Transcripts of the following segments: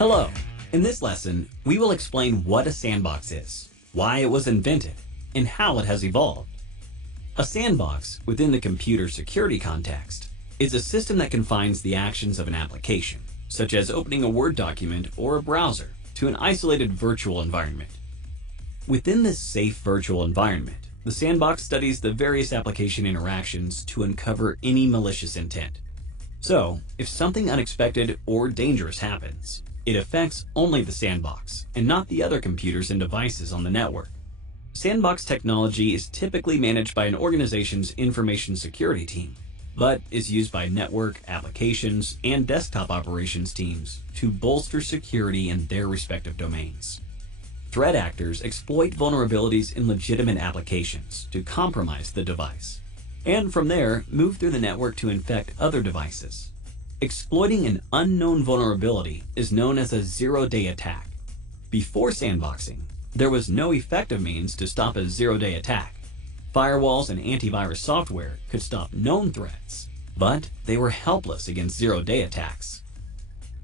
Hello! In this lesson, we will explain what a sandbox is, why it was invented, and how it has evolved. A sandbox, within the computer security context, is a system that confines the actions of an application, such as opening a Word document or a browser, to an isolated virtual environment. Within this safe virtual environment, the sandbox studies the various application interactions to uncover any malicious intent. So, if something unexpected or dangerous happens, it affects only the sandbox and not the other computers and devices on the network. Sandbox technology is typically managed by an organization's information security team, but is used by network, applications, and desktop operations teams to bolster security in their respective domains. Threat actors exploit vulnerabilities in legitimate applications to compromise the device, and from there move through the network to infect other devices. Exploiting an unknown vulnerability is known as a zero-day attack. Before sandboxing, there was no effective means to stop a zero-day attack. Firewalls and antivirus software could stop known threats, but they were helpless against zero-day attacks.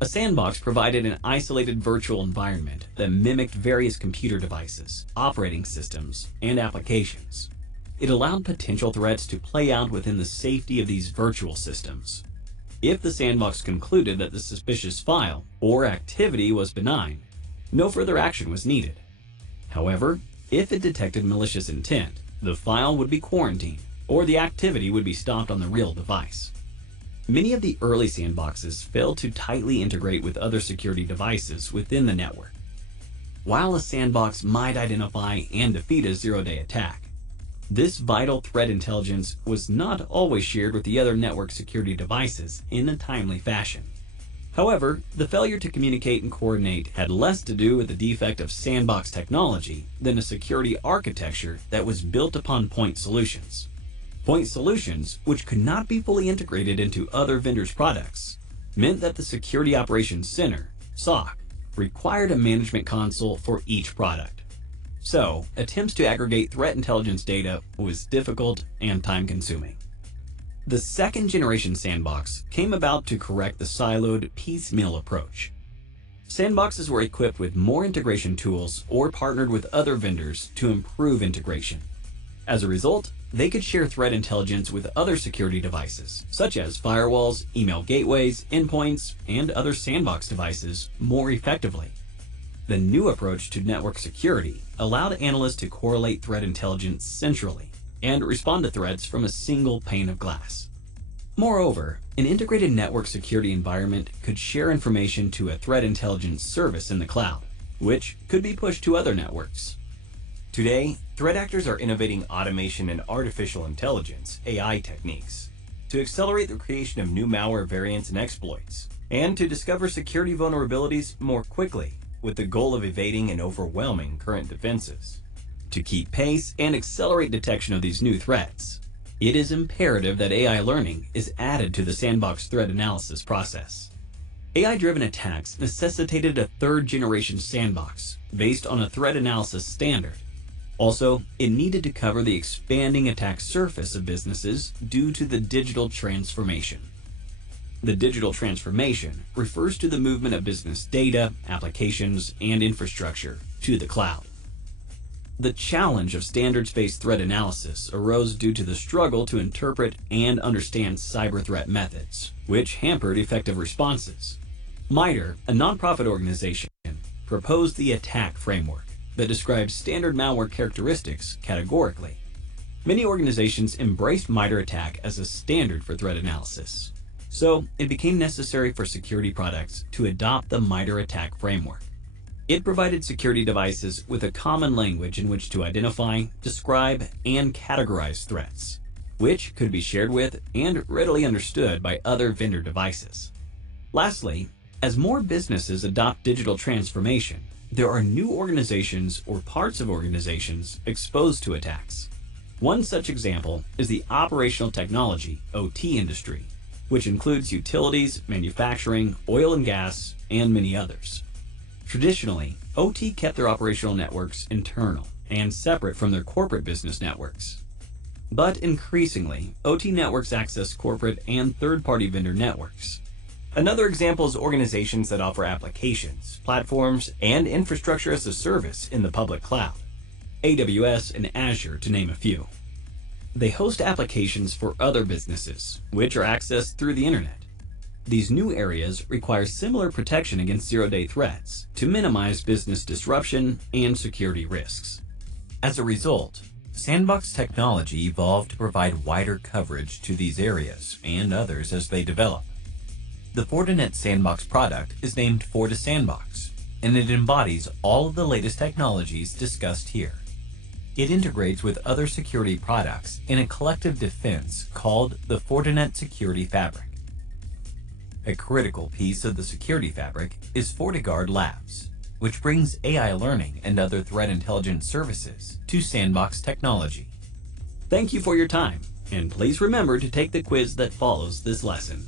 A sandbox provided an isolated virtual environment that mimicked various computer devices, operating systems, and applications. It allowed potential threats to play out within the safety of these virtual systems. If the sandbox concluded that the suspicious file or activity was benign, no further action was needed. However, if it detected malicious intent, the file would be quarantined or the activity would be stopped on the real device. Many of the early sandboxes failed to tightly integrate with other security devices within the network. While a sandbox might identify and defeat a zero-day attack, this vital threat intelligence was not always shared with the other network security devices in a timely fashion. However, the failure to communicate and coordinate had less to do with the defect of sandbox technology than a security architecture that was built upon point solutions. Point solutions, which could not be fully integrated into other vendors' products, meant that the Security Operations Center, SOC, required a management console for each product. So, attempts to aggregate threat intelligence data was difficult and time-consuming. The second-generation sandbox came about to correct the siloed, piecemeal approach. Sandboxes were equipped with more integration tools or partnered with other vendors to improve integration. As a result, they could share threat intelligence with other security devices, such as firewalls, email gateways, endpoints, and other sandbox devices more effectively. The new approach to network security allowed analysts to correlate threat intelligence centrally and respond to threats from a single pane of glass. Moreover, an integrated network security environment could share information to a threat intelligence service in the cloud, which could be pushed to other networks. Today, threat actors are innovating automation and artificial intelligence (AI) techniques to accelerate the creation of new malware variants and exploits, and to discover security vulnerabilities more quickly, with the goal of evading and overwhelming current defenses. To keep pace and accelerate detection of these new threats, it is imperative that AI learning is added to the sandbox threat analysis process. AI-driven attacks necessitated a third-generation sandbox based on a threat analysis standard. Also, it needed to cover the expanding attack surface of businesses due to the digital transformation. The digital transformation refers to the movement of business data, applications, and infrastructure to the cloud. The challenge of standards-based threat analysis arose due to the struggle to interpret and understand cyber threat methods, which hampered effective responses. MITRE, a nonprofit organization, proposed the attack framework that describes standard malware characteristics categorically. Many organizations embraced MITRE ATT&CK as a standard for threat analysis. So, it became necessary for security products to adopt the MITRE ATT&CK framework. It provided security devices with a common language in which to identify, describe, and categorize threats, which could be shared with and readily understood by other vendor devices. Lastly, as more businesses adopt digital transformation, there are new organizations or parts of organizations exposed to attacks. One such example is the operational technology (OT) industry, which includes utilities, manufacturing, oil and gas, and many others. Traditionally, OT kept their operational networks internal and separate from their corporate business networks. But increasingly, OT networks access corporate and third-party vendor networks. Another example is organizations that offer applications, platforms, and infrastructure as a service in the public cloud. AWS and Azure, to name a few. They host applications for other businesses, which are accessed through the internet. These new areas require similar protection against zero-day threats to minimize business disruption and security risks. As a result, Sandbox technology evolved to provide wider coverage to these areas and others as they develop. The Fortinet Sandbox product is named FortiSandbox, and it embodies all of the latest technologies discussed here. It integrates with other security products in a collective defense called the Fortinet Security Fabric. A critical piece of the security fabric is FortiGuard Labs, which brings AI learning and other threat intelligence services to Sandbox technology. Thank you for your time, and please remember to take the quiz that follows this lesson.